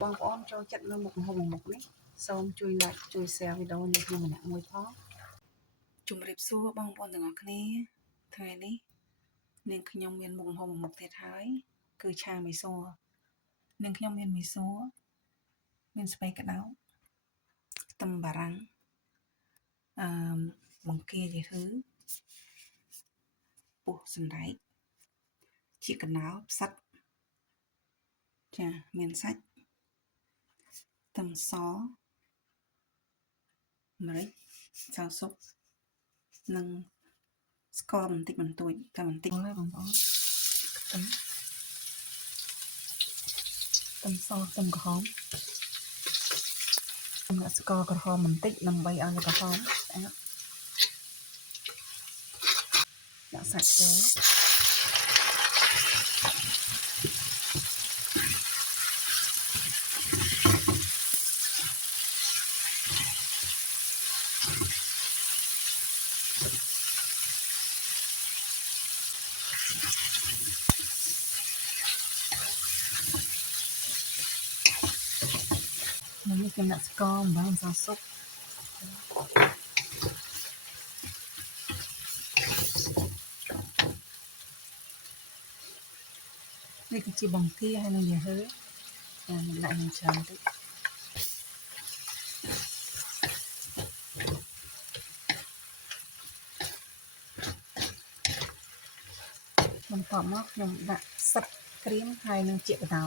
បងប្អូនចូលចិត្តនៅមុខម្ហូបមុខនេះសូមជួយ like ជួយ share វីដេអូនេះខ្ញុំម្នាក់មួយផងជម្រាបសួរបងប្អូនទាំងអស់គ្នាថ្ងៃនេះនាងខ្ញុំមានមុខម្ហូបមុខទៀតហើយគឺឆាមីសួរនាងខ្ញុំមានមីសួរមានស្ពៃក្តោបខ្ទឹមបារាំងបង្គាយឺពោះសណ្តែកជាកណោផ្សិតចាមានសាច់ខ្ទឹមសម្រេចសាវស៊ុបនិងស្ករបន្តិចបន្តួចតែបន្តិចហើយបងប្អូនខ្ទឹមសខ្ទឹមក្រហមដាក់ស្ករក្រហមបន្តិចដើម្បីឲ្យវាក្រហមស្អាតដាក់សាច់ចូលនេះខ្ញុំដាក់ស្ករអំបិលម្សៅស៊ុបនេះគឺជាបង្គាហើយនឹងយឺហឺខ្ញុំដាក់នឹងច្រើនតិចបន្ទាប់មកខ្ញុំដាក់ផ្សិតក្រៀមហើយនឹងជាបដោ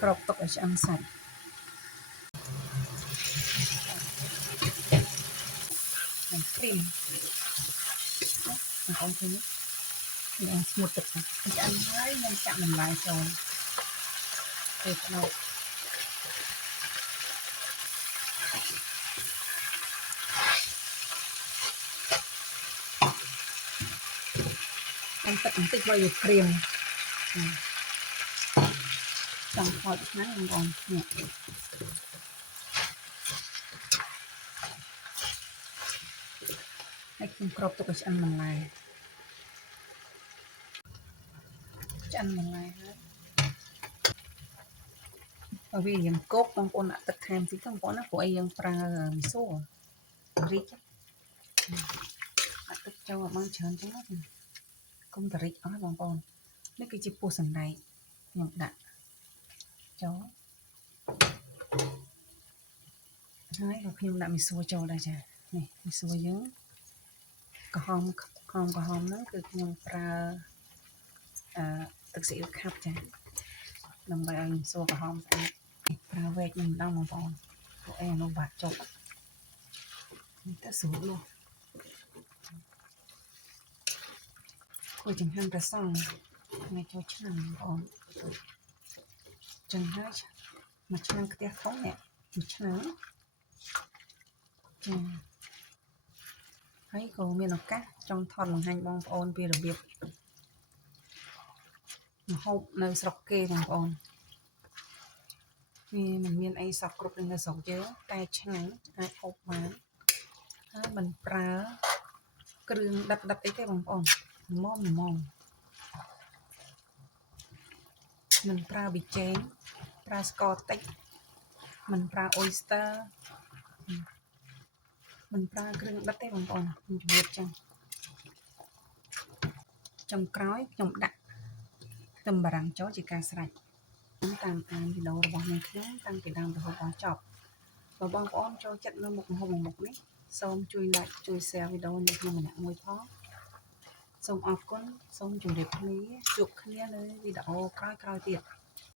គ្របទុកឲ្យឆ្អឹងសាច់និងក្រៀមបងប្អូនឃើញនេះស្ងួតទឹកឆ្អិនហើយខ្ញុំចាក់បន្លែចូលពេលបដោទឹកបន្តិចឲ្យវាក្រៀមចង់ថតណាបងប្អូននេះហើយខ្ញុំគ្របទុកឲ្យឆ្អិនបន្លែហើយបើវាយ៉ាងគោកបងប្អូនដាក់ទឹកថែមតិចទៅបងប្អូនណាព្រោះអីយើងប្រើមីសួររីកដាក់ទឹកចូលឲ្យបានច្រើនចឹងណាកុំតរិចអស់បងប្អូននេះគឺជាពោះសណ្តែកខ្ញុំដាក់ចូលហើយក៏ខ្ញុំដាក់មីសួរចូលដែរចានេះមីសួរយើងក្រហមហ្នឹងគឺខ្ញុំប្រើទឹកស៊ីអ៊ីវខាប់ចាដើម្បីឲ្យមីសួរក្រហមស្អាតប្រើវែកនឹងម្ដងបងប្អូនពួកឯងនោះបាត់ចុកនេះទៅស្រួលនោះគួរចង្ហាន់ប្រសងថ្ងៃចូលឆ្នាំបងប្អូនចឹងហើយមួយឆ្នាំខ្ទះធំនេះមួយឆ្នាំចាហើយក៏មានឱកាសចង់ថតបង្ហាញបងប្អូនពីរបៀបម្ហូបនៅស្រុកគេបងប្អូនវាមិនមានអីសោះគ្រប់នៅស្រុកយើងតែឆ្ងាញ់អាចហូបបានហើយមិនប្រើគ្រឿងដិតអីទេបងប្អូនល្មមមិនប្រើប៊ីចេងប្រើស្ករតិចមិនប្រើអ៊ុយស្ទ័រមិនប្រើគ្រឿងដិតទេបងប្អូនខ្ញុំជម្រាបចឹងចុងក្រោយខ្ញុំដាក់ខ្ទឹមបារាំងចូលជាការស្រេចតាមអានវីដេអូរបស់នាងខ្ញុំតាំងពីដើមរហូតដល់ចប់បើបងប្អូនចូលចិត្តនៅមុខម្ហូបមុខនេះសូមជួយ like ជួយ share វីដេអូនេះខ្ញុំម្នាក់មួយផងសូមអរគុណសូមជម្រាបគ្នាជួបគ្នានៅវីដេអូក្រោយទៀត